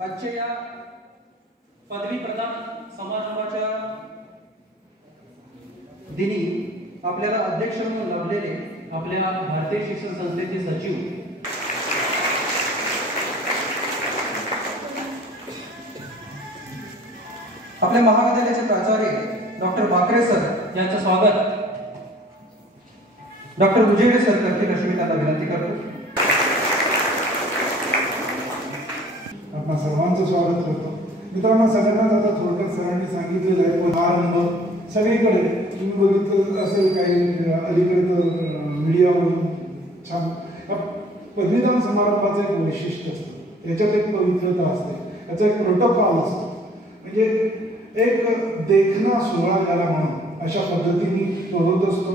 आजच्या या पदवी प्रदान समारंभाच्या दिनी आपल्याला अध्यक्ष म्हणून लाभलेले आपल्या भारतीय शिक्षण संस्थेचे सचिव आपल्या महाविद्यालयाचे प्राचार्य डॉक्टर बाकरे सर यांचं स्वागत डॉक्टर उजेडे सर करतील अशी मी त्यांना विनंती करतो. आपण सर्वांचं स्वागत करतो. मित्रांनो, सगळ्यांनाच आता थोडक्यात सरांनी सांगितलेलं आहे आरंभ सगळीकडे तुम्ही बघितलं असेल काही अलीकडे मीडियावरून छान पदवीदान समारंभाचं एक वैशिष्ट्य असतं. याच्यात एक पवित्रता असते, याचा एक प्रोटोकॉल असतो. म्हणजे एक देखणा सोहळा झाला म्हणून अशा पद्धतीने तो होत असतो.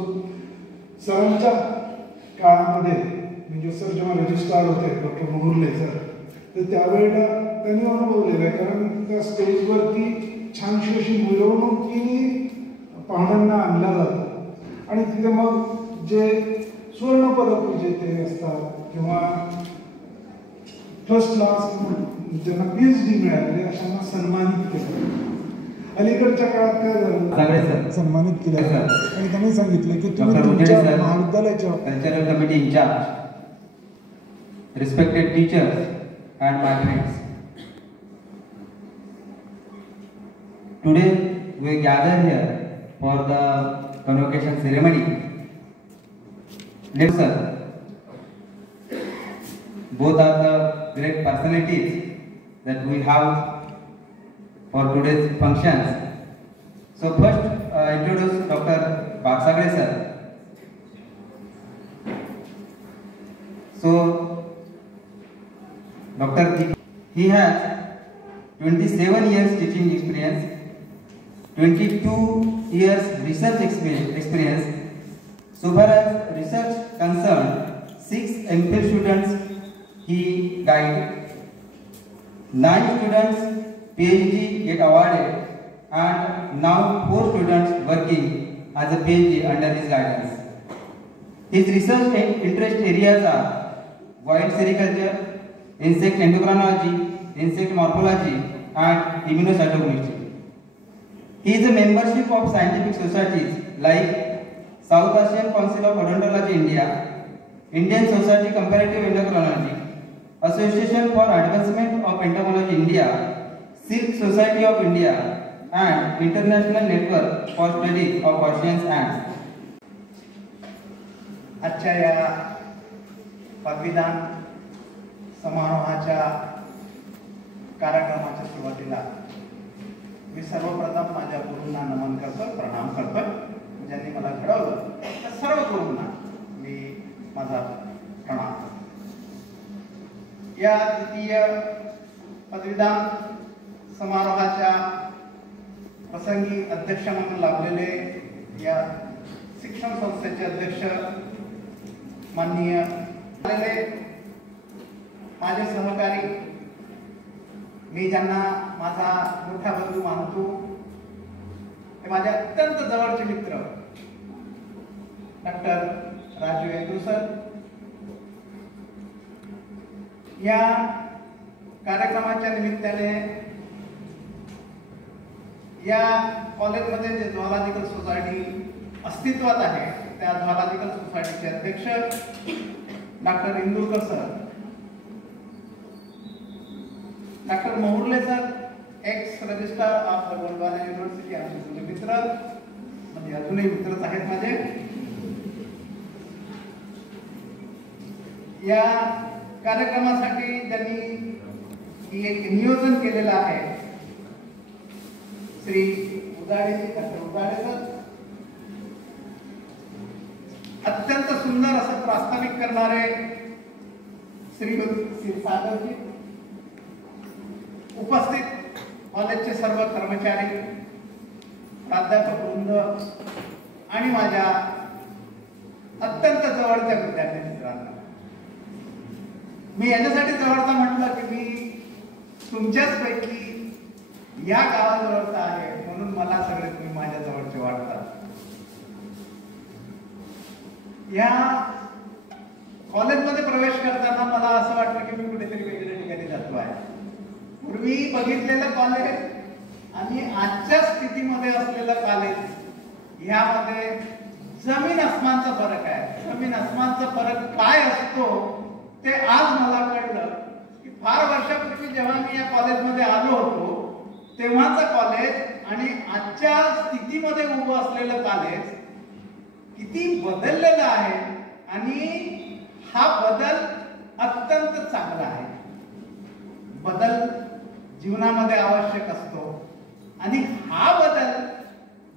सरांच्या काळामध्ये म्हणजे सर जेव्हा रजिस्ट्रार होते डॉक्टर मोहुर्ले सर, तर त्यावेळेला त्यांनी अनुभवलेलं आहे. कारण त्या स्टेजवरती छानशी अशी मिरवणुकीने पाहुण्यांना आणलं जातं आणि तिथे मग जे सुवर्णपदक विजेते असतात किंवा फर्स्ट क्लास ज्यांना PhD मिळालेले अशांना सन्मानित केलं. अलीकडच्या काळात काय झालं, सन्मानित केलं आणि त्यांनी सांगितलं की तुम्ही तुमच्या महाविद्यालयाच्या cultural committee incharge, respected teachers and my friends, today we gather here for the convocation ceremony. Sir, both are the great personalities that we have for today's functions. So first introduce Dr. Baksagre sir. So Dr. He has 27 years teaching experience, 22 years research experience. So far as research concerned, 6 MPhil students he guided, 9 students PhD get awarded, and now 4 students working as a PhD under his guidance. His research interest areas are wild sericulture, insect endocrinology, insect morphology, and immunocytochemistry. He is a membership of scientific societies like South Asian Council of Odontology India, Indian Society Comparative Endocrinology, Association for Advancement of Entomology India, Silk Society of India, and International Network for Study of Persian Ants. आजच्या या पदवीदान समारोहाच्या कार्यक्रमाच्या सुरुवातीला मी सर्वप्रथम माझ्या गुरूंना नमन करतो, प्रणाम करतो. ज्यांनी मला घडवलं त्या सर्व गुरूंना मी माझा प्रणाम करतो. या द्वितीय पदवीदान समारोहाच्या प्रसंगी अध्यक्ष म्हणून लाभलेले या शिक्षण संस्थेचे अध्यक्ष माननीय माझे सहकारी, मी ज्यांना माझा मोठा बंधू मानतो, ते माझे अत्यंत जवळचे मित्र डॉक्टर राजू येंदू सर. या कार्यक्रमाच्या निमित्ताने या कॉलेजमध्ये जे झुऑलॉजिकल सोसायटी अस्तित्वात आहे त्या झुऑलॉजिकल सोसायटीचे अध्यक्ष doctor Indurkar sir, doctor Mohurle sir, ex registrar of Gondwana university, आमचे जुने मित्र, म्हणजे अजूनही मित्रच आहेत माझे. या कार्यक्रमासाठी ज्यांनी एक नियोजन केलेलं आहे श्री उदाडे, डॉक्टर उदाडे सर, अत्यंत सुंदर असं प्रास्ताविक करणारे श्री क्षीरसागरजी, उपस्थित कॉलेजचे सर्व कर्मचारी, प्राध्यापक वृंद आणि माझ्या अत्यंत जवळच्या विद्यार्थी मित्रांना. मी याच्यासाठी जवळचा म्हटलं की मी तुमच्याच पैकी या गावाजवळचा आहे म्हणून मला सगळे तुम्ही माझ्या जवळचे वाटतात. या कॉलेजमध्ये प्रवेश करताना मला असं वाटलं की मी कुठेतरी वेगळ्या ठिकाणी जातो आहे. पूर्वी बघितलेलं कॉलेज आणि आजच्या स्थितीमध्ये असलेलं कॉलेज यामध्ये जमीन आसमानचा फरक आहे. जमीन आसमानचा फरक काय असतो ते आज मला कळलं की फार वर्षापूर्वी जेव्हा मी या कॉलेजमध्ये आलो होतो तेव्हाचं कॉलेज आणि आजच्या स्थितीमध्ये उभं असलेलं कॉलेज किती बदललेलं आहे आणि हा बदल अत्यंत चांगला आहे. बदल जीवनामध्ये आवश्यक असतो आणि हा बदल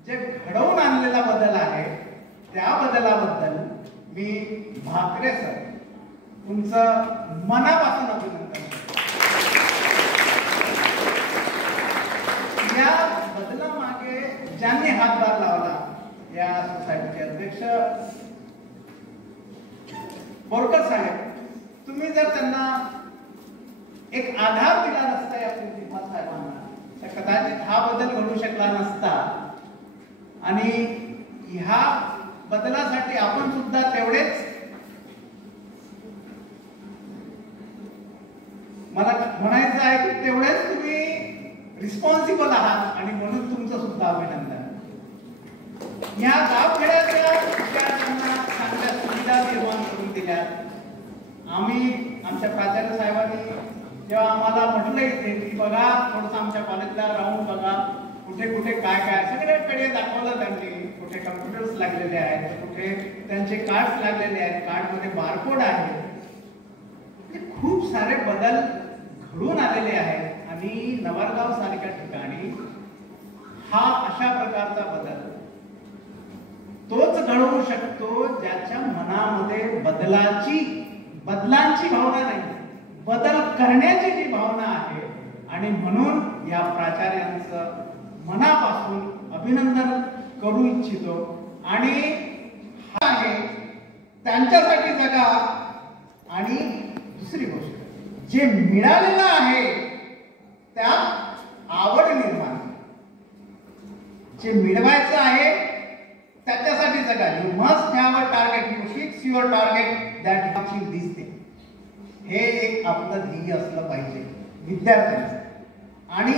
जे घडवून आणलेला बदल आहे त्या बदलाबद्दल मी भाकरे सर तुमचं मनापासून अभिनंदन करतो. या बदलामागे ज्यांनी हातभार लावला या सोसायटीचे अध्यक्ष बोरकर साहेब, तुम्ही जर त्यांना एक आधार दिला नसता या प्रिन्सिपल साहेबांना तर कदाचित हा बदल घडू शकला नसता आणि ह्या बदलासाठी आपण सुद्धा तेवढेच मला म्हणायचं आहे की तेवढेच तुम्ही रिस्पॉन्सिबल आहात आणि म्हणून तुमचं सुद्धा अभिनंदन. या गावखेड्याच्या विद्यार्थ्यांना चांगल्या सुविधा निर्माण करून दिल्या. आम्ही आमच्या प्राचार्य साहेबांनी जेव्हा आम्हाला म्हटलं इथे की बघा थोडंसं आमच्या कॉलेजला राहून बघा कुठे कुठे काय काय सगळ्याकडे दाखवलं त्यांनी. कुठे कम्प्युटर्स लागलेले आहेत, कुठे त्यांचे कार्ड्स लागलेले आहेत, कार्डमध्ये बारकोड आहे. खूप सारे बदल घडून आलेले आहेत आणि नवरगाव सारख्या ठिकाणी हा अशा प्रकारचा बदल तोच घडवू शकतो ज्याच्या मनामध्ये बदलांची भावना नाही, बदल करण्याची जी भावना आहे. आणि म्हणून या प्राचार्यांचं मनापासून अभिनंदन करू इच्छितो आणि हा आहे त्यांच्यासाठी जगा. आणि दुसरी गोष्ट जे मिळालेलं आहे त्यात आवड निर्माण, जे मिळवायचं आहे त्याच्यासाठी जगा. You must have a target, you fix your target that achieve this thing. हे एक आपलं ध्येय असलं पाहिजे विद्यार्थ्यांचं. आणि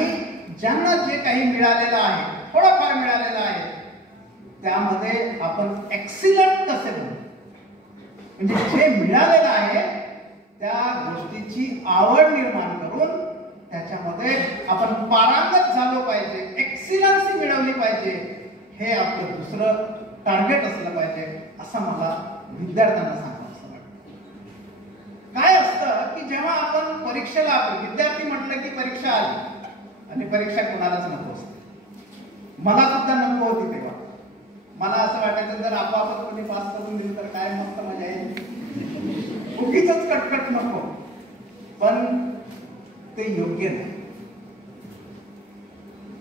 ज्यांना जे काही मिळालेलं आहे, थोडंफार मिळालेलं आहे, त्यामध्ये आपण एक्सिलंट कसे बनू, म्हणजे जे मिळालेलं आहे त्या गोष्टीची आवड निर्माण करून त्याच्यामध्ये आपण पारंगत झालो पाहिजे, एक्सिलन्सी मिळवली पाहिजे. हे आपलं दुसरं टार्गेट असलं पाहिजे असं मला विद्यार्थ्यांना सांगायचं वाटतं. काय असतं की जेव्हा आपण परीक्षेला विद्यार्थी म्हटलं की परीक्षा आली आणि परीक्षा कोणालाच नको असते. मला सुद्धा नको होती तेव्हा. मला असं वाटायचं जर आपापत कोणी पास करून दिली तर काय मस्त मजा येईल, उगीच कटकट नको. पण ते योग्य नाही.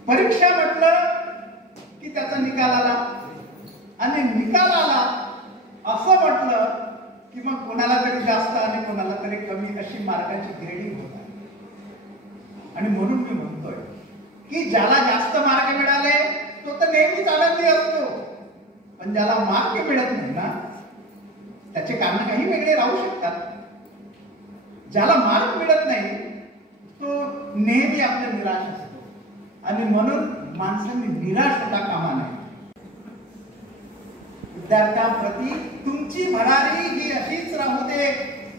परीक्षा म्हटलं की त्याचा निकाल आला आणि निकाल आला असं म्हटलं की मग कोणाला तरी जास्त आणि कोणाला तरी कमी अशी मार्काची ग्रेडिंग होत आहे. आणि म्हणून मी म्हणतोय की ज्याला जास्त मार्क मिळाले तो तर नेहमीच आनंदी असतो, पण ज्याला मार्क मिळत नाही ना त्याचे कारण काही वेगळे राहू शकतात. ज्याला मार्क मिळत नाही तो नेहमी आपल्या निराश असतो आणि म्हणून माणसांनी निराश होता कामा नये. विद्यार्थ्यांप्रती तुमची भरारी ही अशीच राहू दे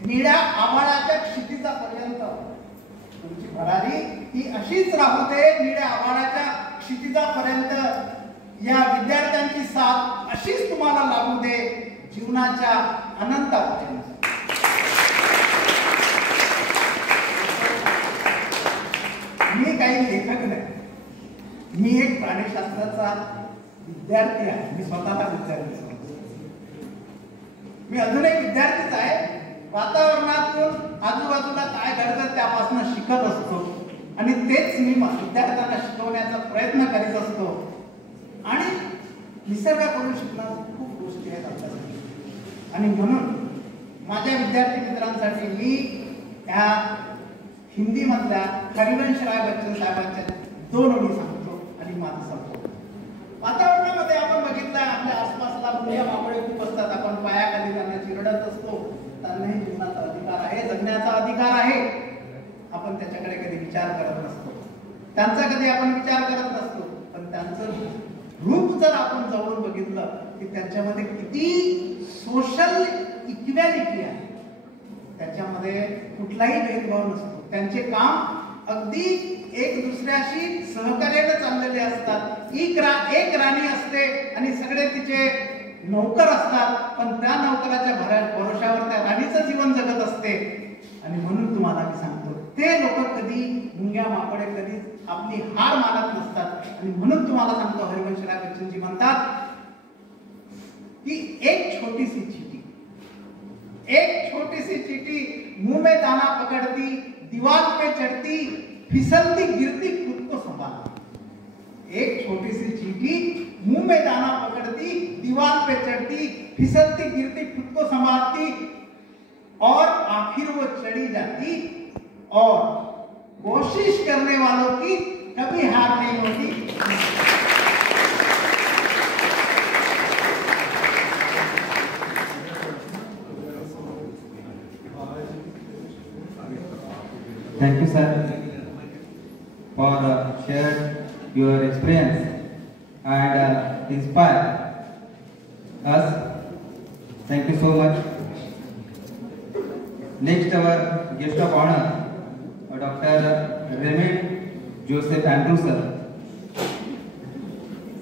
निळ्या आभाळाच्या क्षितिजापर्यंत. तुमची भरारी ही अशीच राहू दे निळ्या आभाळाच्या क्षितिजापर्यंत. या विद्यार्थ्यांची साथ अशीच तुम्हाला लागू दे जीवनाच्या अनंतापर्यंत. मी काही लेखक नाही, मी एक प्राणीशास्त्राचा विद्यार्थी आहे. मी स्वतःला विद्यार्थी समजतो. मी अजून एक विद्यार्थीच आहे. वातावरणातून आजूबाजूला काय घडतं त्यापासून शिकत असतो आणि तेच मी विद्यार्थ्यांना शिकवण्याचा प्रयत्न करीत असतो. आणि निसर्गाकडून शिकण्याच्या खूप गोष्टी आहेत आपल्यासाठी. आणि म्हणून माझ्या विद्यार्थी मित्रांसाठी मी ह्या हिंदीमधल्या हरिवंशराय बच्चन साहेबांच्या 2 ओळी सांगतो आणि माझं संपतो. वातावरणामध्ये आपण बघितलं आपल्या आसपासला मुलं मावळे खूप असतात. आपण पायाखाली त्यांना चिरडत असतो. त्यांनाही जीवनाचा अधिकार आहे, जगण्याचा अधिकार आहे. आपण त्याच्याकडे कधी विचार करत नसतो. त्यांचा कधी आपण विचार करत नसतो, पण त्यांचं रूप जर आपण जवळून बघितलं की त्यांच्यामध्ये किती सोशल इक्वॅलिटी आहे, त्याच्यामध्ये कुठलाही भेदभाव नसतो. त्यांचे काम अगदी एक दुसऱ्याशी सहकार्याने चाललेले असतात. एक राणी असते आणि सगळे तिचे नौकर असतात, पण त्या नौकराच्या भरोशावर त्या राणीचं जीवन जगत असते. आणि म्हणून तुम्हाला मी सांगतो, ते लोक कधी मुंग्या माकडे कधी आपली हार मानत नसतात. आणि म्हणून तुम्हाला सांगतो, हरिवंशराय बच्चनजी म्हणतात की एक छोटी सी चींटी मुंह में दाना पकड़ती, दीवार पे चढ़ती, फिसलती गिरती, खुद को संभालती. एक छोटी सी चींटी मुंह में दाना पकड़ती, दीवार पे चढ़ती, फिसलती गिरती, खुद को संभालती और आखिर वो चढ़ी जाती. और कोशिश करने वालों की कभी हार नहीं होती. Thank you, sir, for shared your experience and inspire us. Thank you so much. Next, our guest of honor, Dr. Raymond Joseph Andrew, sir.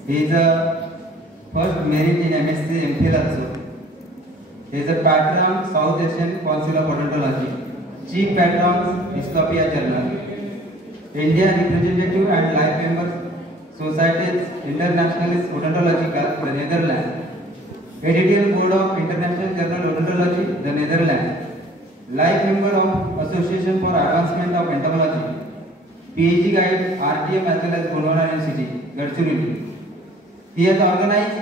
He is a first merit in MSc MPhil also. He is a patron South Asian Council of Odontology, Chief Patron Dystopian Journal, Indian Representative and Life Member Societies Internationalis Odontologica, the Netherlands, Editorial Board of International Journal Odontology, the Netherlands, Life Member of Association for Advancement of Entomology, PhD Guide RTM as well as Goldwater University, Gadchiroli. He has organized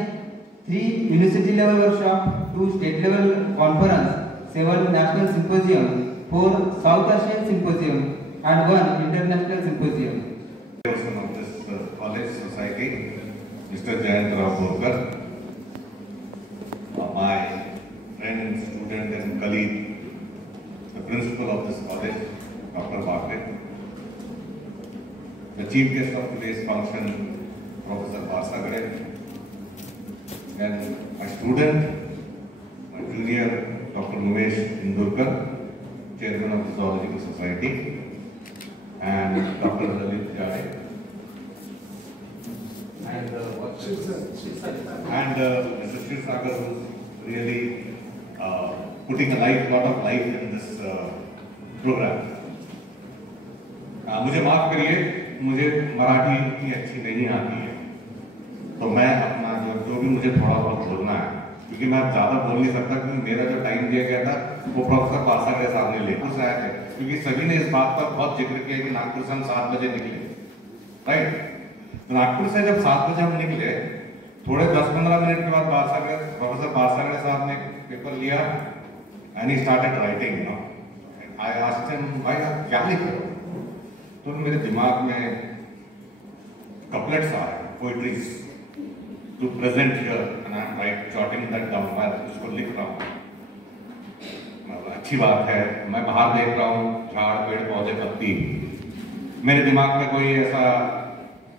3 university level workshops, 2 state level conference, 7 national symposium, 4 South Asian symposium, and 1 international symposium. Chairperson of this college society, Mr. Jayant Rao Borkar, my friend, student, and colleague, the principal of this college, Dr. Bartlett, the chief guest of today's function, Professor Barsagade, and my student, my junior, Dr. Numesh Indurkar, Chairman of the Zoological Society, and Dr. Lalit Jai, and Mr. Shirsagar, who's really putting lot of life in this program. मुझे माफ करिए, मुझे मराठी इतनी अच्छी नहीं आती है, तो मैं अपना जो भी मुझे थोड़ा बहुत बोलना है, क्योंकि मैं ज़्यादा बोल नहीं सकता, क्योंकि मेरा जो टाइम दिया गया था वो प्रोफेसर बारसागड़े साहब ने लेकर से आए थे, क्योंकि सभी ने इस बात पर बहुत जिक्र किया कि नागपुर से हम 7 बजे निकले, राइट. तो नागपुर से जब 7 बजे हम निकले, थोड़े 10-15 मिनट के बाद प्रोफेसर बारसागड़े साहब ने पेपर लिया and he started writing, you know. I asked him, भाई आप क्या लिख रहे हो? तो मेरे दिमाग में कपलेट्स आए, poetries to present here, and I am jotting that down. मैं उसको लिख रहा हूँ, मतलब अच्छी बात है. मैं बाहर देख रहा हूँ, झाड़, पेड़, पौधे, पत्ती. मेरे दिमाग में कोई ऐसा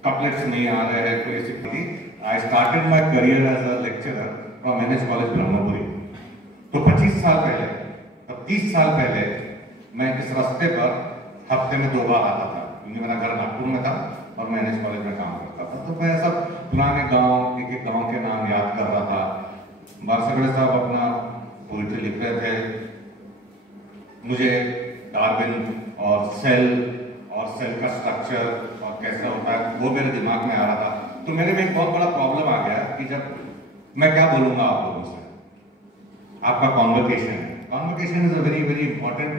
कपलेट्स नहीं आ रहे हैं, कोई ऐसी. I started my career as a lecturer from NH college Brahmapuri. तो 25 साल पहले, तब 30 साल पहले मैं इस रास्ते पर हफ्ते में 2 बार आता था, क्योंकि मेरा घर नागपुर में था और मैं NH कॉलेज में काम करता था. तो मैं सब पुराने गांव, एक गांव के नाम याद कर रहा था. बारसागड़े साहब अपना पोइट्री लिख रहे थे, मुझे डार्विन और सेल का स्ट्रक्चर और कैसा होता है वो मेरे दिमाग में आ रहा था. तो मेरे में एक बहुत बड़ा प्रॉब्लम आ गया कि जब मैं क्या बोलूंगा आप लोगों से. आपका convocation is a very very important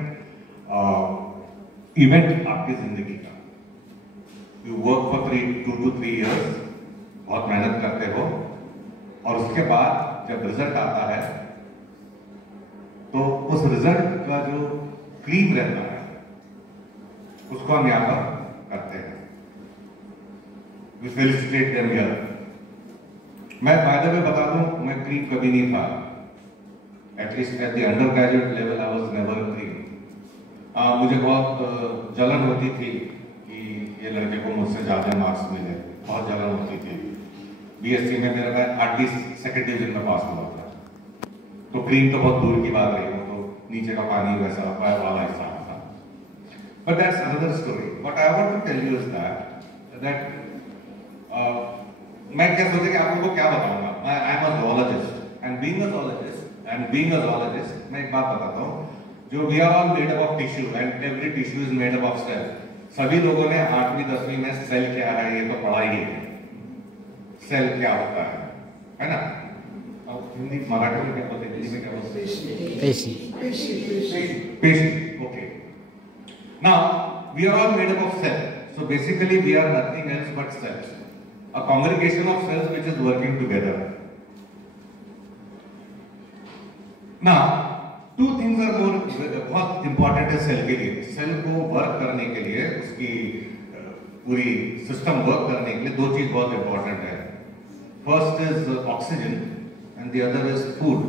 event आपकी जिंदगी का. You work for 2 to 3 years, बहुत मेहनत करते हो, और उसके बाद जब रिजल्ट आता है तो उस रिजल्ट का जो क्लीप रहता है उसको हम यहाँ पर करते हैं. We felicitate them here. मैं फायदे में बता दूं, मैं क्लीप कभी नहीं था. At least at the under graduate level I was never clip. मुझे बहुत जलन होती थी कि ये लड़के को मुझसे ज़्यादा मार्क्स मिले, बहुत जलन होती थी। BSc में मेरा मैं 8 सेकंड डिवीजन में पास हुआ था, तो क्रीम तो बहुत दूर की बात रही, वो तो नीचे का पानी वैसा वाला हिस्सा था। But that's another story. What I want to tell you is that मैं क्या सोचा कि आप लोगों को क्या बताऊंगा। I am a zoologist and being a zoologist मैं एक बात बताता हूँ, जो we are all made up of tissue and every tissue is made up of cell। सभी लोगों ने 8वीं 10वीं में सेल क्या है ये तो पढ़ा ही है, सेल क्या होता है ना। अब हिंदी मराठी में क्या बोलते हैं, हिंदी में क्या बोलते हैं? पेशी। Okay. Now we are all made up of cells. So basically we are nothing else but cells. A congregation of cells which is working together. Now, two things are बहुत important है सेल के लिए। Sale को work करने के लिए, उसकी पूरी system work करने के लिए दो चीज बहुत इंपॉर्टेंट है। First is oxygen end the other is food.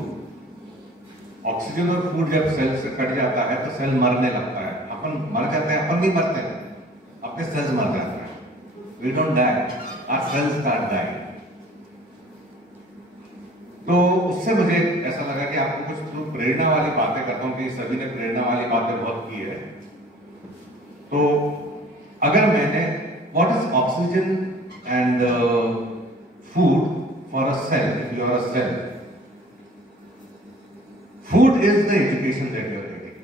Oxygen और फूड जब सेल से कट जाता है तो सेल मरने लगता है। अपन मर जाते हैं, अपन नहीं मरते, अपने सेल्स मर जाते हैं। We don't die, our cells start dying. तो उससे मुझे ऐसा लगा कि आपको कुछ प्रेरणा वाली बातें करता हूँ, कि सभी ने प्रेरणा वाली बातें बहुत की है। तो अगर मैंने what is oxygen and food for a cell, if you are a cell, food is the education that you are getting.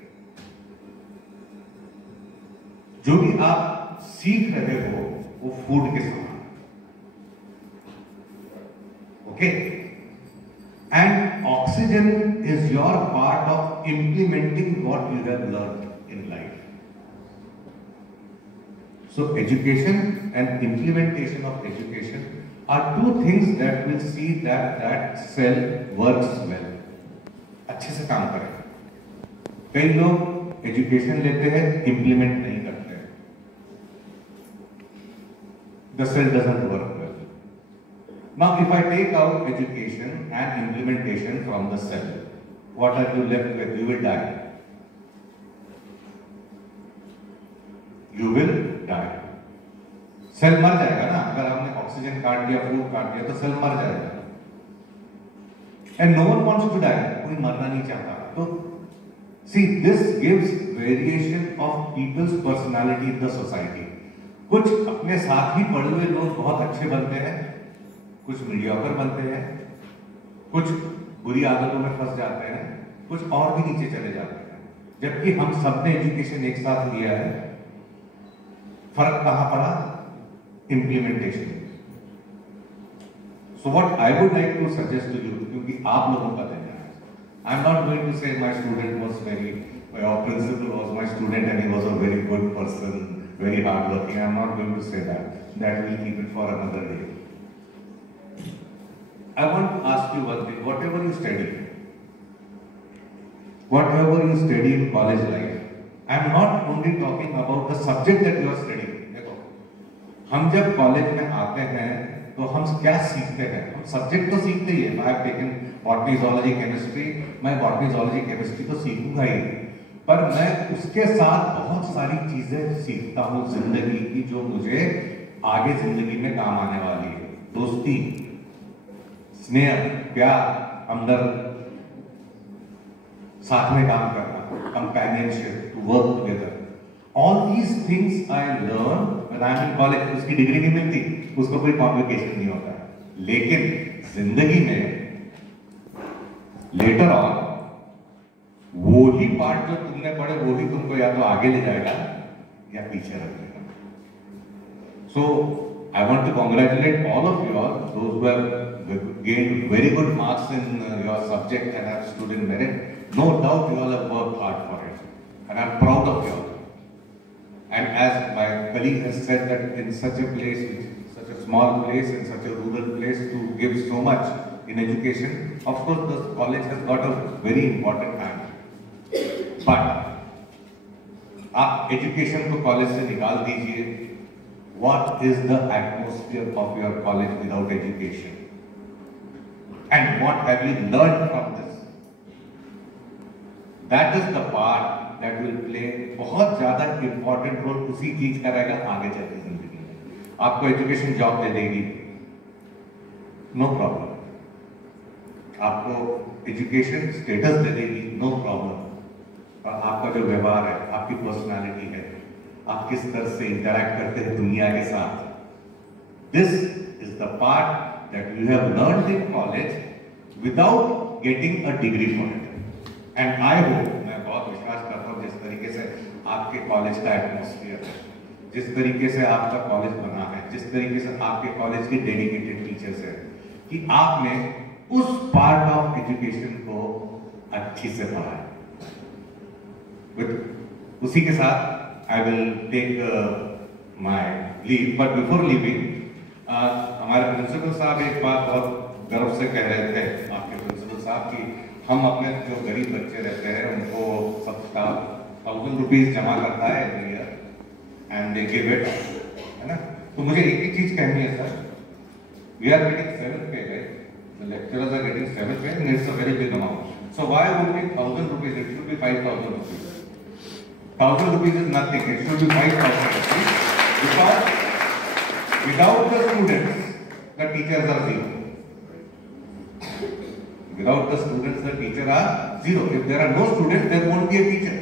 जो भी आप सीख रहे हो वो फूड के समान, okay. And oxygen is your part of implementing what you have learned in life. So education and implementation of education are two things that will see that cell works well, अच्छे से काम करें। कई लोग education लेते हैं, implement नहीं करते, the cell doesn't work well. Now if I take out education and implementation from the cell, what are you left with? You will die. You will die. Cell मर जाएगा ना, अगर हमने ऑक्सीजन काट दिया, फूड काट दिया तो सेल मर जाएगा। And no one wants to die. कोई मरना नहीं चाहता। तो see, this gives variation of people's personality in the society. कुछ अपने साथ ही पढ़े हुए लोग बहुत अच्छे बनते हैं, कुछ मीडियोकर बनते हैं, कुछ बुरी आदतों में फंस जाते हैं, कुछ और भी नीचे चले जाते हैं। जबकि हम सबने एजुकेशन एक साथ लिया है। फर्क कहां पड़ा? Implementation. So what I would like to suggest to you, क्योंकि आप लोगों का देना है, I am not going to say my student was very, our principal was my student and he was a very good person, very hard working. I am not going to say that. That will keep it for another day. I want to ask you one thing. Whatever you study in college life, I am not only talking about the subject that you are studying. देखो, हम जब college में आते हैं तो हम क्या सीखते हैं? हम subject तो सीखते ही है। I have taken botany, zoology, chemistry. मैं botany, zoology, chemistry तो सीखूंगा ही, पर मैं उसके साथ बहुत सारी चीजें सीखता हूँ जिंदगी की, जो मुझे आगे जिंदगी में काम आने वाली है। दोस्ती, स्नेह, प्यार, हमदर्द, साथ में काम करना, companionship, to work together, all these things I learn when I am in college. उसकी डिग्री नहीं मिलती, उसको कोई कॉम्प्लिकेशन नहीं होता, लेकिन जिंदगी में लेटर ऑन वो ही पार्ट जो तुमने पढ़े वो ही तुमको या तो आगे ले जाएगा या पीछे रख देगा। So I want to congratulate all of you all, those who have gained very good marks in your subject and have stood in merit. No doubt you all have worked hard for it, and I'm proud of you all. And as my colleague has said, that in such a place, such a small place, in such a rural place, to give so much in education, of course the college has got a very important hand. But आप education को college से निकाल दीजिए, what is the atmosphere of your college without education? And what have you learned from this? That is the part that will play बहुत ज्यादा important role उसी चीज का रहेगा आगे चलकर जिंदगी में। आपको एजुकेशन जॉब दे देगी, नो प्रॉब्लम। आपको एजुकेशन स्टेटस दे देगी, नो प्रॉब्लम। और आपका जो व्यवहार है, आपकी पर्सनालिटी है, आप किस तरह से इंटरैक्ट करते हैं दुनिया के साथ, this is the part that you have learned in college without getting a degree for it. And I hope, मैं बहुत विश्वास करता हूँ जिस तरीके से आपके कॉलेज का एटमोस्फियर है, जिस तरीके से आपका कॉलेज बना है, जिस तरीके से आपके कॉलेज के डेडिकेटेड टीचर्स हैं, कि आपने उस पार्ट ऑफ एजुकेशन को अच्छी से पढ़ा है। उसी के साथ I will take my leave, but before living हमारे प्रिंसिपल साहब एक बात बहुत गर्व से कह रहे थे, आपके प्रिंसिपल साहब, कि हम अपने जो गरीब बच्चे रहते हैं उनको सबका 1000 रुपीज जमा करता है every year and they give it, है ना। तो मुझे एक ही चीज कहनी है sir, we are getting 7th pay, right? The lecturers are getting 7th pay and it's a very big amount. So why would be 1000 rupees? It should be 5000 rupees. 1000 rupees is nothing. It should be 5000 rupees, because without the students, the teachers are zero. Without the students, the teachers are zero. If there are no students, there won't be a teacher.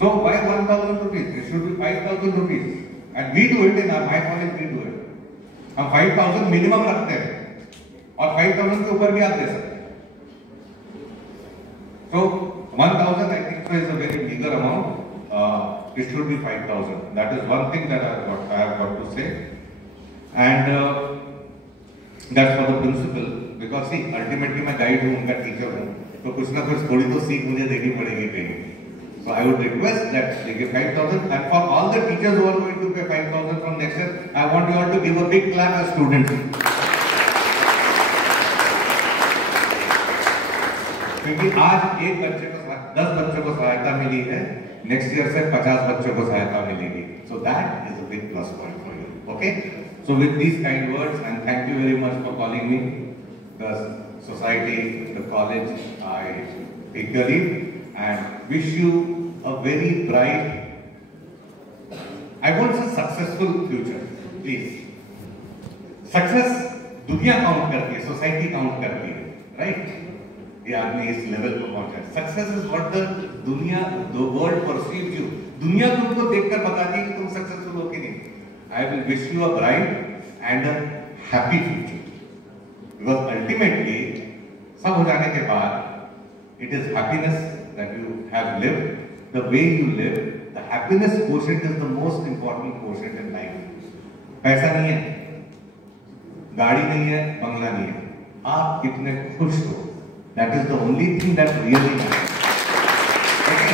So why 1000 rupees? It should be 5000 rupees. And we do it in my college. We do it. हम 5000 minimum रखते हैं और 5000 के ऊपर भी आप दे सकते हैं। So 1000 I think is a very bigger amount. It should be 5000. That is one thing that I have got to say, and that's for the principal, because see ultimately मैं गाइड हूँ, उनका टीचर हूँ, तो कुछ ना कुछ थोड़ी तो सीख मुझे देनी पड़ेगी कहीं। So I would request that they give 5000, and for all the teachers who are going to pay 5000 from next year, I want you all to give a big clap as students. क्योंकि आज एक बच्चे को 10 बच्चों को सहायता milli है, next year से 50 बच्चों को सहायता मिलेगी। So that is a big plus point for you. Okay? So with these kind words, and thank you very much for calling me, the society, the college, I take your leave and wish you a very bright, I won't say successful future, please. Success दुनिया count करती है, society count करती है, right? ये आदमी इस level पर पहुंचा है। Success is what the world perceives you. दुनिया तुमको देखकर बताती है कि तुम सक्सेसफुल हो कि नहीं। I will wish you a bright and a happy future, because ultimately सब हो जाने के बाद it is happiness that you have lived, the way you live, the happiness quotient is the most important quotient in life. पैसा नहीं है, गाड़ी नहीं है, बंगला नहीं है, आप कितने खुश हो, that is the only thing that really matters. Okay.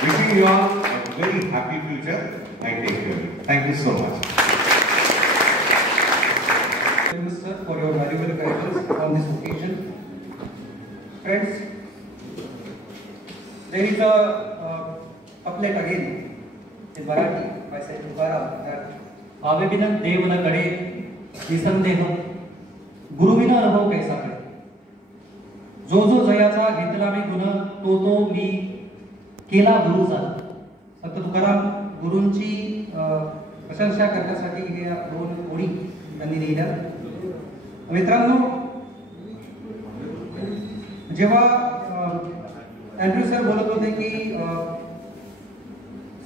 Wishing you all a very happy future. I take care of you. Thank you so much. Thank you, sir, for your valuable guidance on this occasion. Friends, there is a couplet again in Marathi by Saint Tukaram that आवे बिना देव न कळे निसंदेह, गुरु बिना अनुभव कैसा कळे। जो जो जयाचा घेतला मी गुण, तो तो मी केला गुरुचा। संत तुकाराम गुरूंची प्रशंसा करण्यासाठी हे दोन ओळी त्यांनी लिहिल्या। मित्रांनो, जेव्हा अँड्रू सर बोलत होते की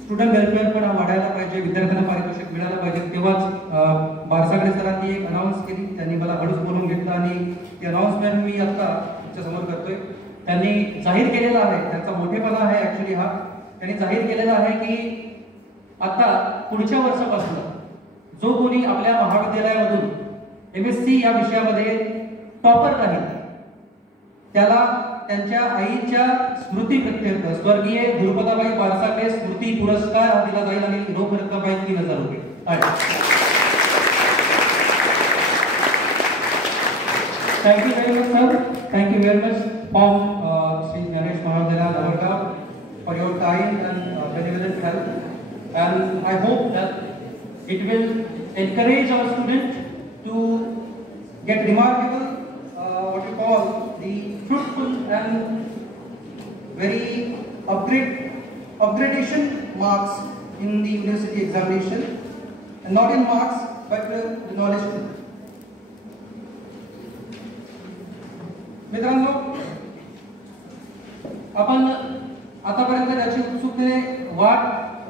स्टुडंट वेलफेअर पण वाढायला पाहिजे, विद्यार्थ्यांना पारितोषिक मिळालं पाहिजे, तेव्हाच बारसागडे सरांनी एक अनाउन्स केली। त्यांनी मला हळूच बोलून घेतलं आणि ती अनाउन्समेंट मी आता समोर करतोय। त्यांनी जाहीर केलेला आहे, त्यांचा मोठेपणा आहे ऍक्च्युअली हा, त्यांनी जाहीर केलेला आहे की आता पुढच्या वर्षापासून जो कोणी आपल्या महाविद्यालयामधून MSc या विषयामध्ये टॉपर राहील त्याला त्यांच्या आईच्या स्मृती प्रित्यर्थ स्वर्गीय गुरुपदाबाई बारसागडे स्मृती पुरस्कार दिला जाईल आणि रोख रक्कम आहे 3000 रुपये। Thank you very much, sir. Thank you very much from Sri Ganesh Mahavidhyalaya, Lavargaon, for your time and benevolent help. And I hope that it will encourage our students to get remarkable, what you call the fruitful and very upgradation marks in the university examination, and not in marks but the knowledge too. मित्रांनो, आपण आतापर्यंत ज्याची उत्सुकतेने वाट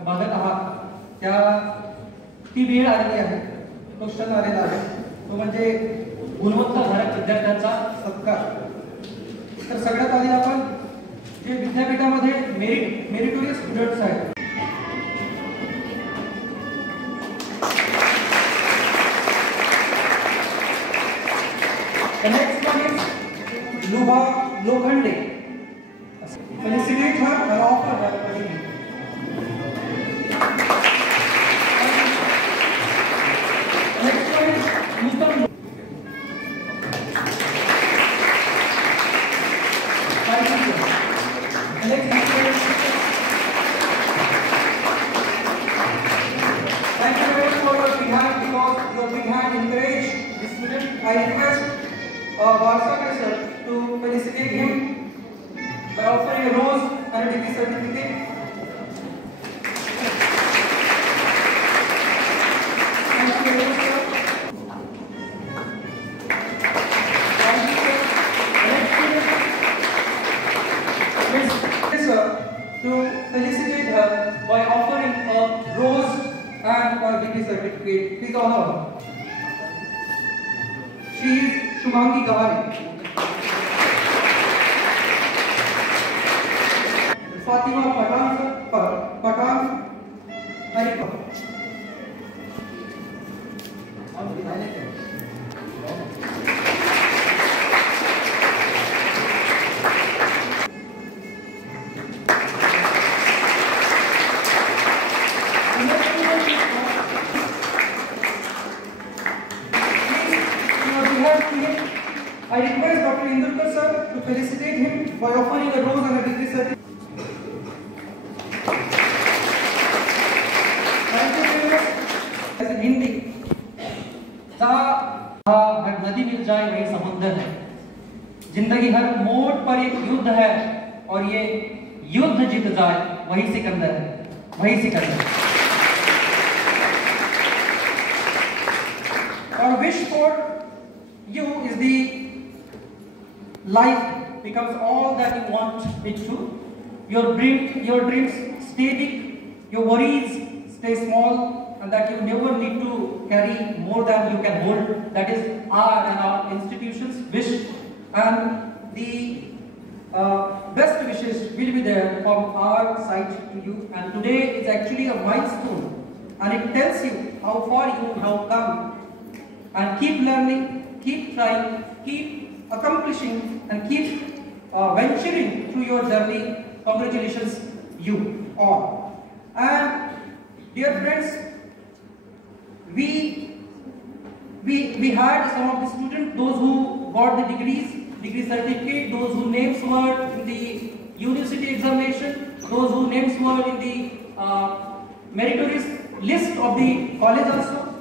बघत आहात ती वेळ आलेली आहे, तो क्षण आलेला आहे, तो म्हणजे गुणवत्ताधारक विद्यार्थ्यांचा सत्कार. तर सगळ्यात आधी आपण जे विद्यापीठामध्ये मेरिटोरियस स्टुडंट्स आहेत The next one is Lubha Lokhande. Felicitate her and offer her a degree. The next one is Nusam. The next one is thank you very much for your big hand, because your big hand encouraged the student. I request Varsakar sir to felicitate him by offering a rose and a degree certificate. Thank you very much, sir. Thank you, sir. Next, sir, to felicitate her by offering a rose and a degree certificate. Please honor her. She is Shumangi Gawani. Fatima Patan Haripur. I request Dr. Indulkar sir to felicitate him by offering a rose and a degree certificate. Thank you very much. As in Hindi, जहाँ नदी mill जाए वही समुंदर है. जिंदगी हर मोड़ पर एक युद्ध है और ये युद्ध जीत जाए वही सिकंदर है, वही Sikandar. Our wish for you is the life becomes all that you want it to. Your dreams stay big, your worries stay small, and that you never need to carry more than you can hold. That is our institution's wish, and the best wishes will be there from our side to you. And today is actually a milestone, and it tells you how far you have come. And keep learning, keep trying, keep accomplishing, and keep venturing through your journey. Congratulations, you all. And dear friends, we had some of the students, those who got the degree certificate, those whose names were in the university examination, those whose names were in the meritorious list of the college also.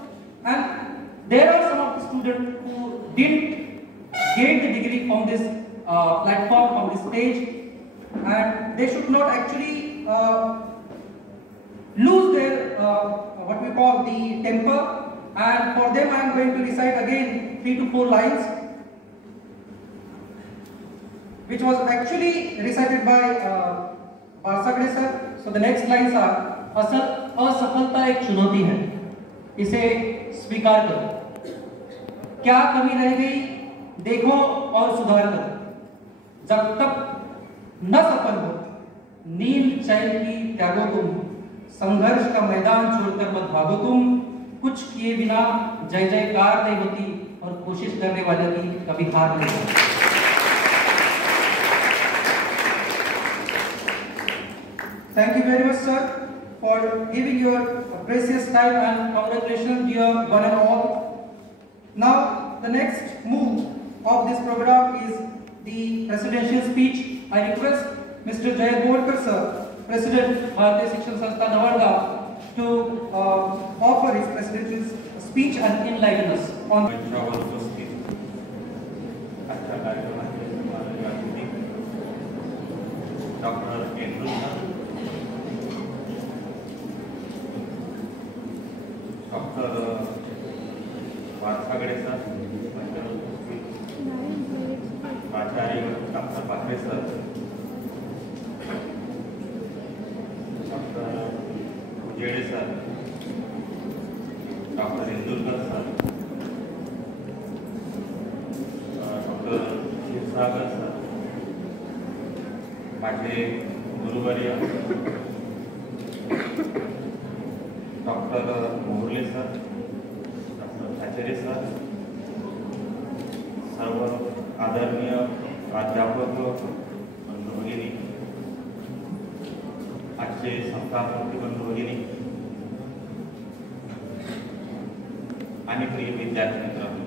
And there are some of the students who didn't get the degree from this platform, from this stage, and they should not actually lose their what we call the temper. And for them I am going to recite again 3 to 4 lines, which was actually recited by Varsakar sir. So the next lines are: असफलता एक चुनौती है, इसे स्वीकार करो. क्या कमी रह गई देखो और सुधार करो. जब तक न सफल हो नील चैन की त्यागो तुम. संघर्ष का मैदान छोड़कर मत भागो तुम. कुछ किए बिना जय जयकार नहीं होती और कोशिश करने वाले की कभी हार नहीं होती. Thank you very much, sir, for giving your precious time, and congratulations, dear one and all. Now, the next move of this program is the presidential speech. I request Mr. Jay Golkar sir, President Bharatiya Shikshan Sanstha Navalgarh, to offer his presidential speech and enlighten us on. Dr. Indulkar, Warsagade sir, प्राचार्य doctor Pathare sir, doctor Ujede sir, doctor Indurkar sir, doctor Kshirsagar sir, माझे गुरुवर्य doctor Moharle sir, doctor Acharya sir, सर्व आदरणीय प्राध्यापक बंधू भगिनी, आजचे संस्थापक बंधू भगिनी आणि प्रिय विद्यार्थी मित्रांनो,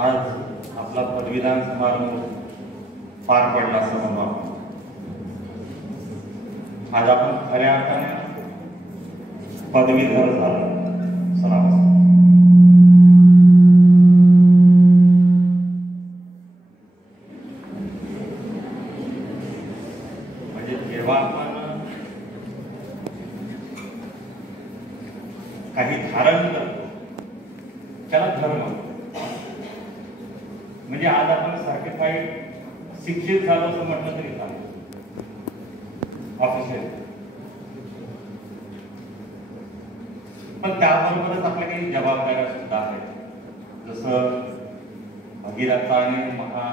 आज आपला पदवीदान समारंभ पार पडला असं म्हणू आपण. आज आपण खऱ्या अर्थाने पदवीधर झालो. चला म्हणजे जेव्हा आपण काही धारण करतो त्याला धर्म, म्हणजे आज आपण सर्टिफाईड शिक्षित झालो असं म्हटलं तरी चालेल ऑफिशियल. पण त्याबरोबरच आपल्या काही जबाबदाऱ्या सुद्धा आहेत. जसं भगीरथाने महा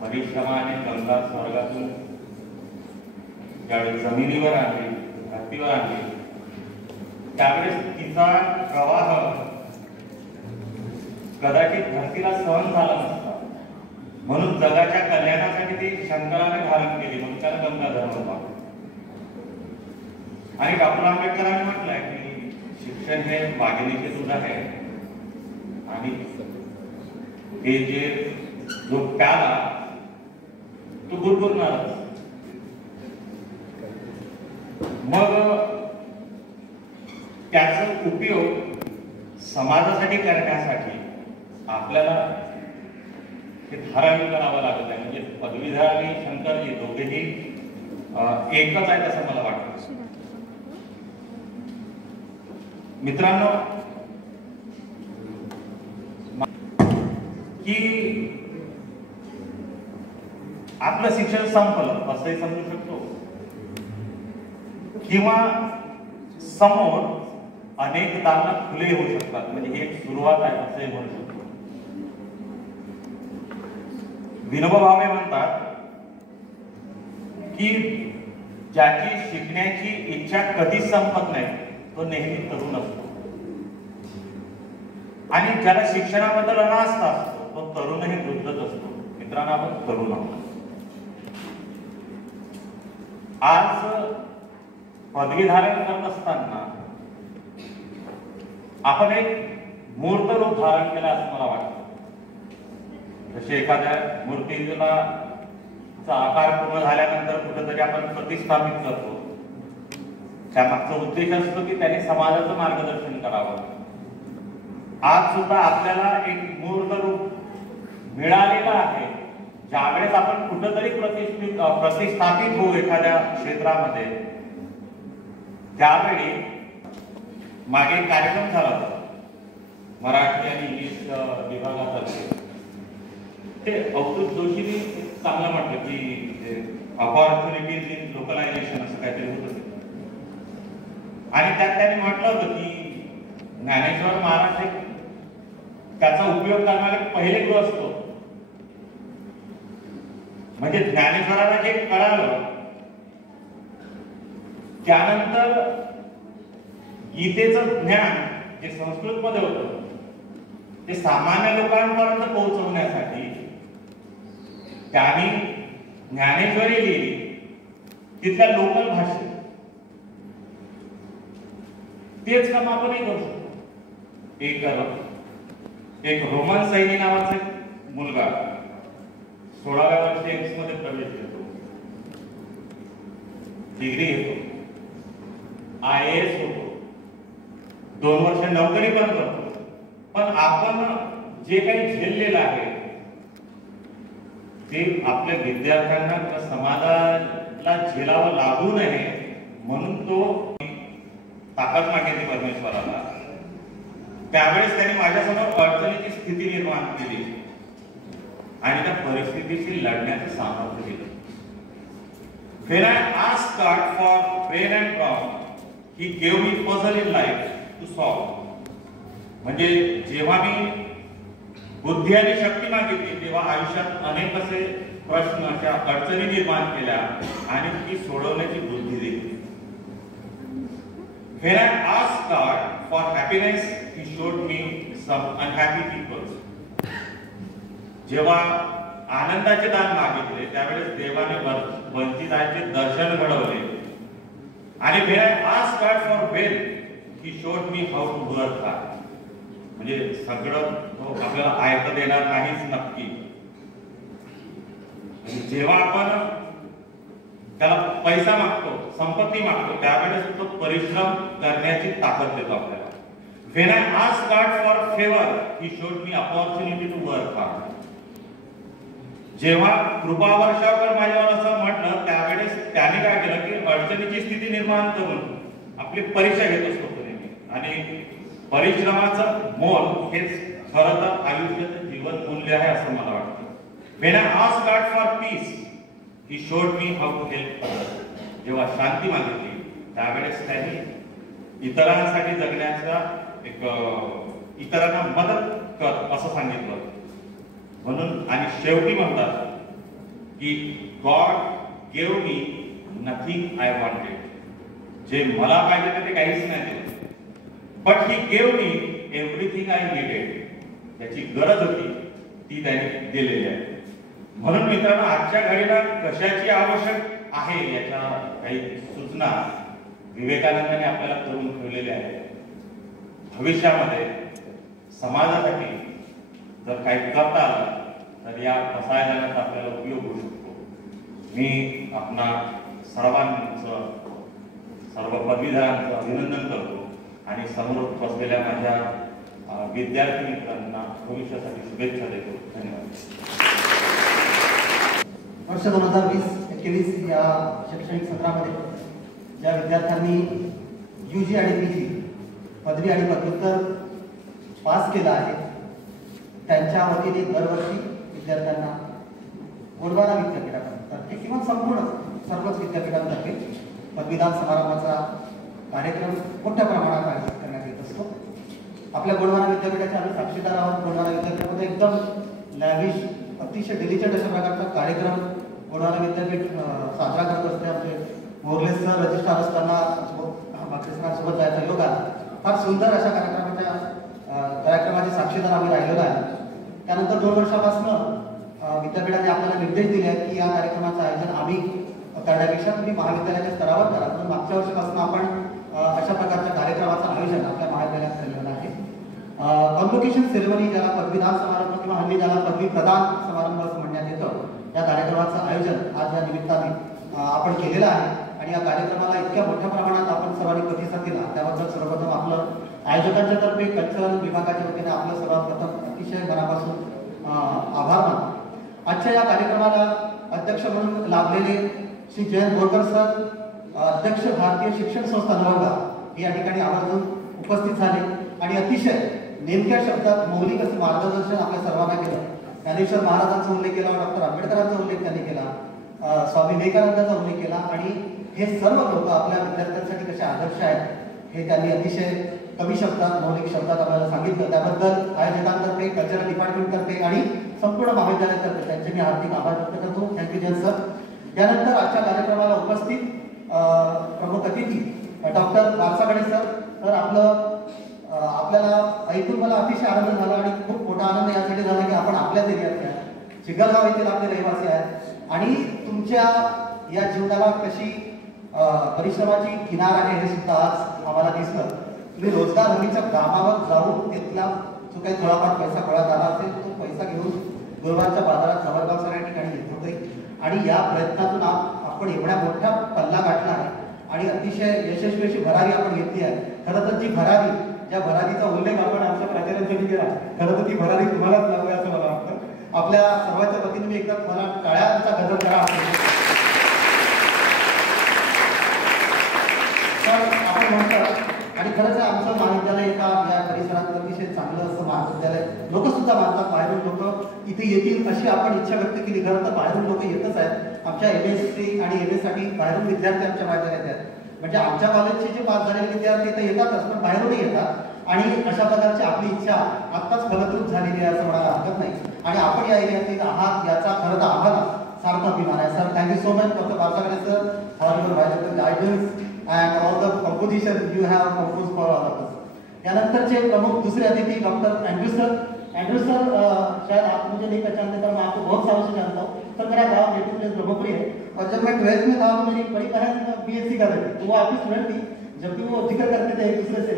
परिश्रमाने गंगा स्वर्गातून ज्यावेळी जमिनीवर आणली, धरतीवर आणली, त्यावेळेस तिचा प्रवाह कदाचित धरतीला सहन झाला नसता. म्हणून जगाच्या कल्याणासाठी ती शंकराने धारण केली, म्हणून त्याला गंगा धर्म. आणि डॉक्टर आंबेडकरांनी म्हटलंय की शिक्षण हे वाघिणीचे दूध आहे आणि हे जे जो प्याला तो गुरगुरणारच. मग त्याचा उपयोग समाजासाठी करण्यासाठी आपल्याला हे धारण करावं लागत आहे. म्हणजे पदवीधर आणि शंकरजी दोघेही एकच आहेत असं मला वाटतं. मित्रांनो, की आपलं शिक्षण संपलं असंही समजू शकतो, किंवा समोर अनेक दार खुले होऊ शकतात. म्हणजे ही एक सुरुवात आहे असंही म्हणू शकतो. विनोबा भावे म्हणतात की ज्याची शिकण्याची इच्छा कधीच संपत नाही तो नेहमी तरुण असतो, आणि ज्याला शिक्षणाबद्दल अनास्था असतो तो तरुणही वृद्धच असतो. मित्रांनो, आपण तरुण आहोत. आज पदवीधारण करत असताना आपण एक मूर्त रूप धारण केलं असं मला वाटतं. जसे एखाद्या मूर्तीला आकार पूर्ण झाल्यानंतर कुठेतरी आपण प्रतिष्ठापित करतो, त्यामागचा उद्देश असतो की त्याने समाजाचं मार्गदर्शन करावं. आज सुद्धा आपल्याला एक मूर्त रूप मिळालेलं आहे. ज्यावेळेस आपण कुठेतरी प्रतिष्ठापित होऊ एखाद्या क्षेत्रामध्ये, त्यावेळी मागे एक कार्यक्रम झाला होता मराठी आणि इंग्लिश विभागाचा. ते अवधूत जोशींनी चांगलं म्हटलं की अपॉर्च्युनिटीज इन लोकलायझेशन असं काहीतरी होतं. आणि त्यात त्यांनी म्हटलं होतं की ज्ञानेश्वर महाराज त्याचा उपयोग करणारे पहिले गुरु असतो. म्हणजे ज्ञानेश्वरांना जे कळालं त्यानंतर गीतेचं ज्ञान जे संस्कृत मध्ये होतं ते सामान्य लोकांपर्यंत पोहोचवण्यासाठी त्यांनी ज्ञानेश्वरी लिहिली तिथल्या लोकल भाषेत. तेच काम आपणही करू शकतो. एक रोमन सैनी नावाचा मुलगा 16व्या वर्षी एम्स मध्ये प्रवेश घेतो, डिग्री घेतो, IAS होतो, 2 वर्ष नोकरी पण करतो. पण आपण जे काही झेललेलं आहे ते आपल्या विद्यार्थ्यांना किंवा समाजाला झेलावं लागू नये म्हणून तो ताकद मागितली परमेश्वराला त्यावेळेस त्यांनी माझ्यासमोर अडचणीची स्थिती निर्माण केली आणि त्या परिस्थितीशी लढण्याचं सामर्थ्य दिलं. When I asked God for pain and wrong, He gave me puzzle in life to solve. म्हणजे जेव्हा मी बुद्धी आणि शक्ती मागितली तेव्हा आयुष्यात अनेक असे प्रश्न अशा अडचणी निर्माण केल्या आणि ती सोडवण्याची बुद्धी दिली. When I asked God for happiness, He showed me some unhappy people. जेव्हा आनंदाचे दान मागितले त्यावेळेस देवाने वंचितांचे दर्शन घडवले. आणि when I asked God for wealth, He showed me how to work hard. म्हणजे सगळं तो आपल्याला आयत देणार नाहीच नक्की. जेव्हा आपण त्याला पैसा मागतो, संपत्ती मागतो, त्यावेळेस तो परिश्रम करण्याची ताकद देतो आपल्याला. When I asked God for favor, He showed me opportunity to work hard. जेव्हा कृपा वर्षावर माझ्यावर असं म्हटलं त्यावेळेस त्याने काय केलं की अडचणीची स्थिती निर्माण करून आपली परीक्षा घेत असतो नेहमी. आणि परिश्रमाचं मोल हेच खरं तर आयुष्याचं जीवन मूल्य आहे असं मला वाटतं. When I asked God for peace, He showed me how to help others. जेव्हा शांती मागितली त्यावेळेस त्यांनी इतरांसाठी जगण्याचा इतरांना मदत कर असं सांगितलं. म्हणून आणि शेवटी म्हणतात की God gave me nothing I wanted. जे मला पाहिजे ते काहीच नाही दिलं, but he gave me everything I needed. त्याची गरज होती ती त्याने दिलेली आहे. म्हणून मित्रांनो आजच्या घडीला कशाची आवश्यक आहे याच्या काही सूचना विवेकानंदाने आपल्याला करून ठेवलेल्या आहेत. भविष्यामध्ये समाजासाठी जर काही करता आलं तर या रसायनाचा आपल्याला उपयोग होऊ शकतो. मी आपणा सर्वांचं सर्व पदवीधरांचं अभिनंदन करतो आणि समोर बसलेल्या माझ्या विद्यार्थी मित्रांना भविष्यासाठी शुभेच्छा देतो. धन्यवाद. वर्ष 2020-21 या शैक्षणिक सत्रामध्ये ज्या विद्यार्थ्यांनी UG आणि PG पदवी आणि पदव्युत्तर पास केला आहे त्यांच्या वतीने दरवर्षी विद्यार्थ्यांना गोंडवाना विद्यापीठातर्फे किंवा संपूर्ण सर्वच विद्यापीठांतर्फे पदवीदान समारंभाचा कार्यक्रम मोठ्या प्रमाणात आयोजित करण्यात येत असतो. आपल्या गोंडवाना विद्यापीठाचे आम्ही साक्षीदार आहोत. गोंडवाना विद्यापीठामध्ये एकदम लॅविश अतिशय डेलिकेट अशा प्रकारचा कार्यक्रम गोंडवाना विद्यापीठ साजरा करत असते. आमचे मोरले सर रजिस्ट्रार असताना सरांसोबत जायचा योग आला. फार सुंदर अशा कार्यक्रमाचे साक्षीदार आम्ही राहिलेलो आहे. त्यानंतर 2 वर्षापासून विद्यापीठाने आपल्याला निर्देश दिले आहेत की या कार्यक्रमाचं आयोजन आम्ही करण्यापेक्षा तुम्ही महाविद्यालयाच्या स्तरावर करा. म्हणून मागच्या वर्षापासून आपण अशा प्रकारच्या कार्यक्रमाचं आयोजन आपल्या महाविद्यालयात केलेलं आहे. कॉन्व्होकेशन सेरेमनी ज्याला पदवीदान समारंभ किंवा हल्ली ज्याला पदवी प्रदान समारंभ असं म्हणण्यात येतं या कार्यक्रमाचं आयोजन आज या निमित्ताने आपण केलेलं आहे. आणि या कार्यक्रमाला इतक्या मोठ्या प्रमाणात आपण सर्वांनी प्रतिसाद दिला त्याबद्दल सर्वप्रथम आपलं आयोजकांच्या तर्फे कल्चरल विभागाच्या वतीने आपलं सर्वप्रथम अतिशय मनापासून आभार मानतो. आजच्या या कार्यक्रमाला अध्यक्ष म्हणून लाभलेले श्री जयंत बोरकर सर, अध्यक्ष भारतीय शिक्षण संस्था नवरगाव या ठिकाणी आवर्जून उपस्थित झाले आणि अतिशय नेमक्या शब्दात मौलिक असं मार्गदर्शन आपल्या सर्वांना केलं. ज्ञानेश्वर महाराजांचा उल्लेख केला, डॉक्टर आंबेडकरांचा उल्लेख त्यांनी केला, स्वामी विवेकानंदांचा उल्लेख केला आणि हे सर्व लोक आपल्या विद्यार्थ्यांसाठी कसे आदर्श आहेत हे त्यांनी अतिशय कमी शब्दात मौलिक शब्दात आपल्याला सांगितलं. त्याबद्दल आयोजकांतर्फे, कल्चरल डिपार्टमेंटतर्फे आणि संपूर्ण महाविद्यालयातर्फे त्यांचे मी हार्दिक आभार व्यक्त करतो. Thank you Jayant sir. त्यानंतर आजच्या कार्यक्रमाला उपस्थित प्रमुख अतिथी डॉक्टर वारसागडे सर. तर आपल्याला ऐकून मला अतिशय आनंद झाला आणि खूप मोठा आनंद यासाठी झाला की आपण आपल्याच एरियातले आहेत, चिखलगाव येथील आपले रहिवासी आहेत आणि तुमच्या या जीवनाला कशी परिश्रमाची किनार आहे हे सुद्धा आज आम्हाला दिसलं. तुम्ही रोजगार हमीच्या कामावर जाऊन तिथला जो काही थोडाफार पैसा गोळा झाला असेल तो पैसा घेऊन गुरुवारच्या बाजारात जवळगाव सगळ्या ठिकाणी येत होते आणि या प्रयत्नातून आपण एवढ्या मोठ्या पल्ला गाठला आहे आणि अतिशय यशस्वी अशी भरारी आपण घेतली आहे. खरं तर जी भरारी, ज्या भरारीचा उल्लेख आपण आमच्या प्राचार्यांसाठी केला, खरं तर ती भरारी तुम्हालाच लागू असं मला वाटतं. आपल्या सर्वांच्या वतीने मी एकदा तुम्हाला टाळ्यांचा गजर करा आपण म्हणतो. आणि खरंच आमचं महाविद्यालय एका या परिसरात अतिशय अतिशय चांगलं असं महाविद्यालय लोक सुद्धा मानतात, बाहेरून लोक इथे येतील अशी आपण इच्छा व्यक्त केली. खरं तर बाहेरून लोक येतच आहेत. आमच्या MSc आणि MA साठी बाहेरून विद्यार्थी आमच्या महाविद्यालयात आहेत. म्हणजे आमच्या कॉलेजचे जे पास झालेले विद्यार्थी तर येतातच, पण बाहेरूनही येतात आणि अशा प्रकारची आपली इच्छा आत्ताच फलद्रूप झालेली आहे असं म्हणायला हरकत नाही. आणि आपण या एरियातील आहात याचा खरं तर आम्हाला सारखा अभिमान आहे. Sir, thank you so much doctor Barsagare sir for your valuable guidance and all the composition you have compose for all of us. यानंतरचे प्रमुख दूसरे अतिथि doctor Andrew sir. Andrew sir, शायद आप मुझे नहीं पहचानते पर मैं आपको बहुत सालों से जानता हूँ. सर, मेरा गाँव नेटिव प्लेस ब्रह्मपुरी है और जब मैं 12th में था तो मेरी बड़ी बहन BSc कर रही थी, तो वो आपकी स्टूडेंट थी. जब भी वो जिक्र करते थे एक दूसरे से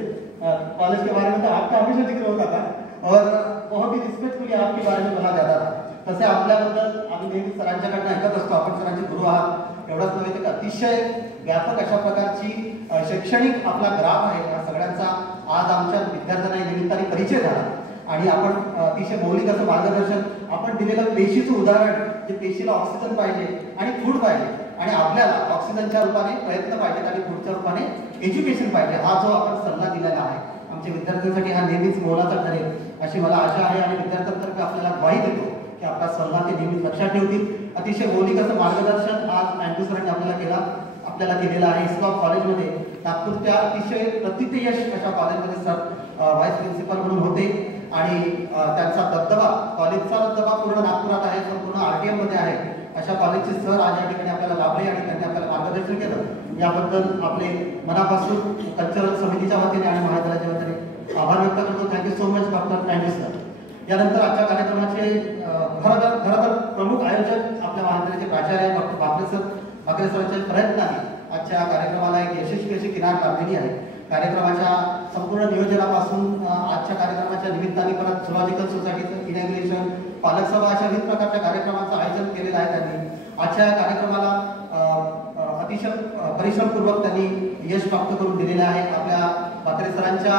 कॉलेज के बारे में तो आपका हमेशा जिक्र होता था और बहुत ही रिस्पेक्टफुली आपके बारे में बोला जाता था. तसे आपल्याबद्दल आम्ही नेहमी सरांच्याकडनं ऐकत असतो, आपण सरांचे गुरु आहात. एवढंच नव्हे तर अतिशय व्यापक अशा प्रकारची शैक्षणिक आपला ग्राफ आहे. या सगळ्यांचा आज आमच्या विद्यार्थ्यांना या निमित्ताने परिचय झाला आणि आपण अतिशय मौलिक असं मार्गदर्शन, आपण दिलेलं पेशीचं उदाहरण, जे पेशीला ऑक्सिजन पाहिजे आणि फूड पाहिजे आणि आपल्याला ऑक्सिजनच्या रूपाने प्रयत्न पाहिजेत आणि फूडच्या रूपाने एज्युकेशन पाहिजे, हा जो आपण सल्ला दिलेला आहे आमच्या विद्यार्थ्यांसाठी हा नेहमीच मोलाचा ठरेल अशी मला आशा आहे. आणि विद्यार्थ्यांतर्फे आपल्याला ग्वाही देतो की आपला सल्ला ते नेहमीच लक्षात ठेवतील. अतिशय मौलिक असं मार्गदर्शन आज एंड्रू सरांनी आपल्याला केलेलं आहे. इस्कॉप कॉलेजमध्ये नागपूरच्या अतिशय प्रतिथयश अशा कॉलेजमध्ये सर व्हाईस प्रिन्सिपल म्हणून होते आणि त्यांचा दबदबा, कॉलेजचा दबदबा पूर्ण नागपुरात आहे, संपूर्ण RTM मध्ये आहे. अशा कॉलेजचे सर आज या ठिकाणी आपल्याला लाभले आणि त्यांनी आपल्याला मार्गदर्शन केलं. याबद्दल आपले मनापासून कल्चरल समितीच्या वतीने आणि महाविद्यालयाच्या वतीने आभार व्यक्त करतो. Thank you so much doctor Andrew sir. यानंतर आजच्या कार्यक्रमाचे खरं तर प्रमुख आयोजक आपल्या महाविद्यालयाचे प्राचार्य डॉक्टर बाकरे सरांच्या प्रयत्नाने आजच्या कार्यक्रमाला एक यशस्वी अशी किनार लाभलेली आहे. कार्यक्रमाच्या संपूर्ण नियोजनापासून आजच्या कार्यक्रमाच्या निमित्ताने परत झुलॉजिकल सोसायटीचं इनॅग्युरेशन, पालक सभा अशा विविध प्रकारच्या कार्यक्रमांचं आयोजन केलेलं आहे त्यांनी. आजच्या कार्यक्रमाला अतिशय परिश्रमपूर्वक त्यांनी यश प्राप्त करून दिलेलं आहे. आपल्या बाकरे सरांच्या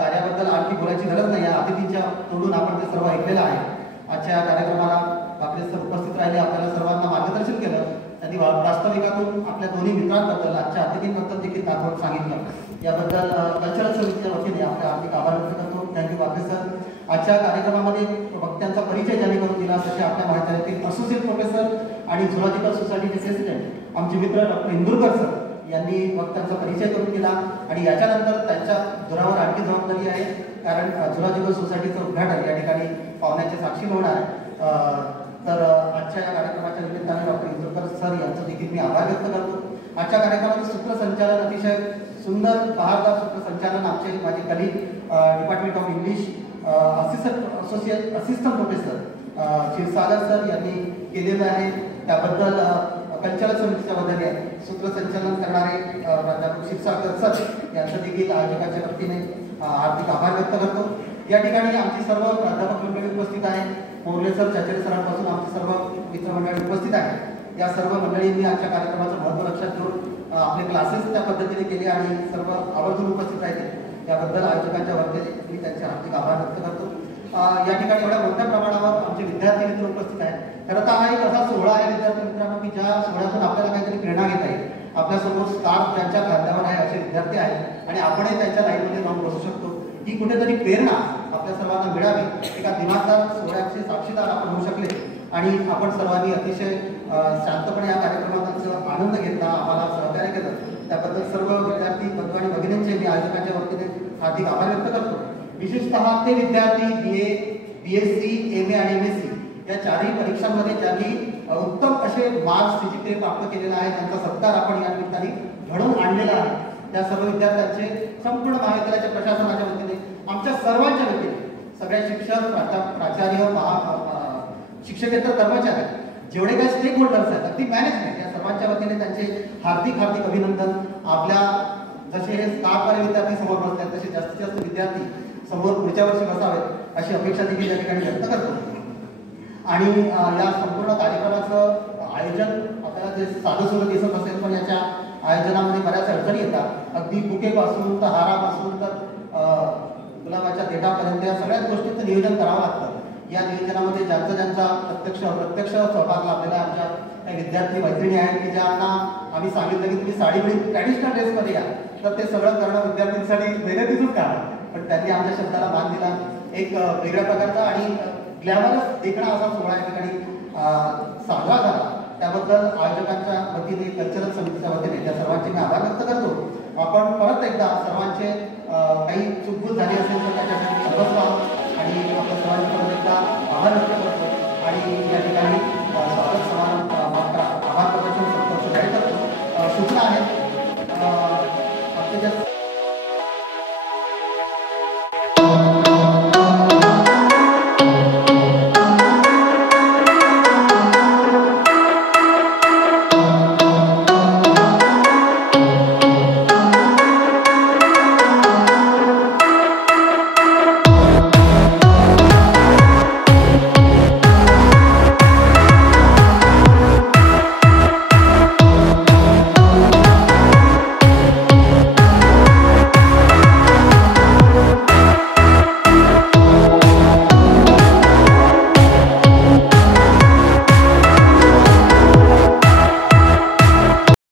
कार्याबद्दल आणखी बोलायची गरज नाही, अतिथींच्या तोडून आपण ते सर्व ऐकलेलं आहे. आजच्या कार्यक्रमाला बाकरे सर उपस्थित राहिले, आपल्याला सर्वांना मार्गदर्शन केलं. त्यांनी वास्तविकातून आपल्या दोन्ही मित्रांबद्दल, आजच्या अतिथींबद्दल देखील दाखवून सांगितलं. याबद्दल कल्चरल समितीच्या वतीने आपल्या हार्दिक आभार व्यक्त करतो. Thank you Bakre sir. आजच्या कार्यक्रमामध्ये वक्त्यांचा परिचय ज्यांनी करून दिला तसे आपल्या महाविद्यालयातील असोसिएट प्रोफेसर आणि झुलॉजिकल सोसायटीचे प्रेसिडेंट आमचे मित्र डॉक्टर इंदुरकर सर यांनी वक्त्यांचा परिचय करून दिला. आणि याच्यानंतर त्यांच्या जोरावर आणखी जबाबदारी आहे, कारण झुलॉजिकल सोसायटीचं उद्घाटन या ठिकाणी पाहुण्याचे साक्षी होणार आहे. तर आजच्या या कार्यक्रमाच्या निमित्ताने डॉक्टर इंदुरकर सर यांचं देखील मी आभार व्यक्त करतो. आजच्या कार्यक्रमाचे सूत्रसंचालन, अतिशय सुंदर बहारदार सूत्रसंचालन आमचे माझे colleague department of English assistant professor Kshirsagar sir यांनी केलेलं आहे. त्याबद्दल कल्चरल समितीच्या वतीने सूत्रसंचालन करणारे प्राध्यापक क्षीरसागर सर यांचं देखील आयोजकांच्या वतीने हार्दिक आभार व्यक्त करतो. या ठिकाणी आमची सर्व प्राध्यापक मंडळी उपस्थित आहे. मोर्ले सर, चाचरे सरांपासून आमची सर्व मित्रमंडळी उपस्थित आहे. या सर्व मंडळींनी आजच्या कार्यक्रमाचं महत्त्व लक्षात ठेवून आपले क्लासेस त्या पद्धतीने केले आणि सर्व आवर्जून उपस्थित राहिले. त्याबद्दल आयोजकांच्या वतीने मी त्यांचे हार्दिक आभार व्यक्त करतो. या ठिकाणी एवढ्या मोठ्या प्रमाणावर आमचे विद्यार्थी मित्र उपस्थित आहेत. खरं तर हा एक असा सोहळा आहे विद्यार्थी मित्रांनो की ज्या सोहळ्यातून आपल्याला काहीतरी प्रेरणा घेता येईल. आपल्यासमोर स्टाफ ज्यांच्या खांद्यावर आहे असे विद्यार्थी आहेत आणि आपणही त्यांच्या लाईनमध्ये जाऊन बसू शकतो. ही कुठेतरी प्रेरणा आपल्या सर्वांना मिळावी. एका दिमागदार सोहळ्याचे साक्षीदार आपण होऊ शकले आणि आपण सर्वांनी अतिशय शांतपणे या कार्यक्रमाचा आनंद घेतला, आम्हाला सहकार्य केलं. त्याबद्दल सर्व विद्यार्थी बंधू आणि भगिनींचे मी आयोजकांच्या वतीने हार्दिक आभार व्यक्त करतो. विशेषतः ते विद्यार्थी BA, BSc, MA आणि MSc या चारही परीक्षांमध्ये ज्यांनी उत्तम असे मार्क्स CGPA प्राप्त केलेला आहे, त्यांचा सत्कार आपण या निमित्ताने घडवून आणलेला आहे. त्या सर्व विद्यार्थ्यांचे संपूर्ण महाविद्यालयाच्या प्रशासनाच्या वतीने, आमच्या सर्वांच्या वतीने, सगळ्या शिक्षक, प्राचार्य, शिक्षकेतर कर्मचारी, जेवढे काही स्टेक होल्डर्स आहेत, अगदी मॅनेजमेंट, या सर्वांच्या वतीने त्यांचे हार्दिक हार्दिक अभिनंदन. आपल्या जसे हे स्टाफवाले विद्यार्थी समोर बसतात तसे जास्तीत जास्त विद्यार्थी समोर पुढच्या वर्षी बसावेत अशी अपेक्षा देखील या ठिकाणी व्यक्त करतो. आणि या संपूर्ण कार्यक्रमाचं आयोजन आपल्याला जे साधं सुद्धा दिसत असेल, पण याच्या आयोजनामध्ये बऱ्याच अडचणी येतात. अगदी बुकेपासून तर हारापासून तर गुलाबाच्या देठापर्यंत या सगळ्याच गोष्टींचं नियोजन करावं लागतं. या नियोजनामध्ये ज्यांचा प्रत्यक्ष अप्रत्यक्ष सहभाग लाभलेला आमच्या काही विद्यार्थी मैत्रिणी आहेत की ज्यांना आम्ही सांगितलं की तुम्ही साडीमध्ये ट्रॅडिशनल ड्रेसमध्ये या, तर ते सगळं करणं विद्यार्थ्यांसाठी मेहनतीचंच काम आहे. पण त्यांनी आमच्या शब्दाला मान दिला. एक वेगळ्या प्रकारचा आणि ग्लॅमरस देखणा असा सोहळा या ठिकाणी साजरा झाला. त्याबद्दल आयोजकांच्या वतीने, कल्चरल समितीच्या वतीने त्या सर्वांचे मी आभार व्यक्त करतो. आपण परत एकदा सर्वांचे काही चुकभूल झाली असेल तर त्याच्यासाठी क्षमस्व आणि आपल्या सर्वांचे परत एकदा आभार व्यक्त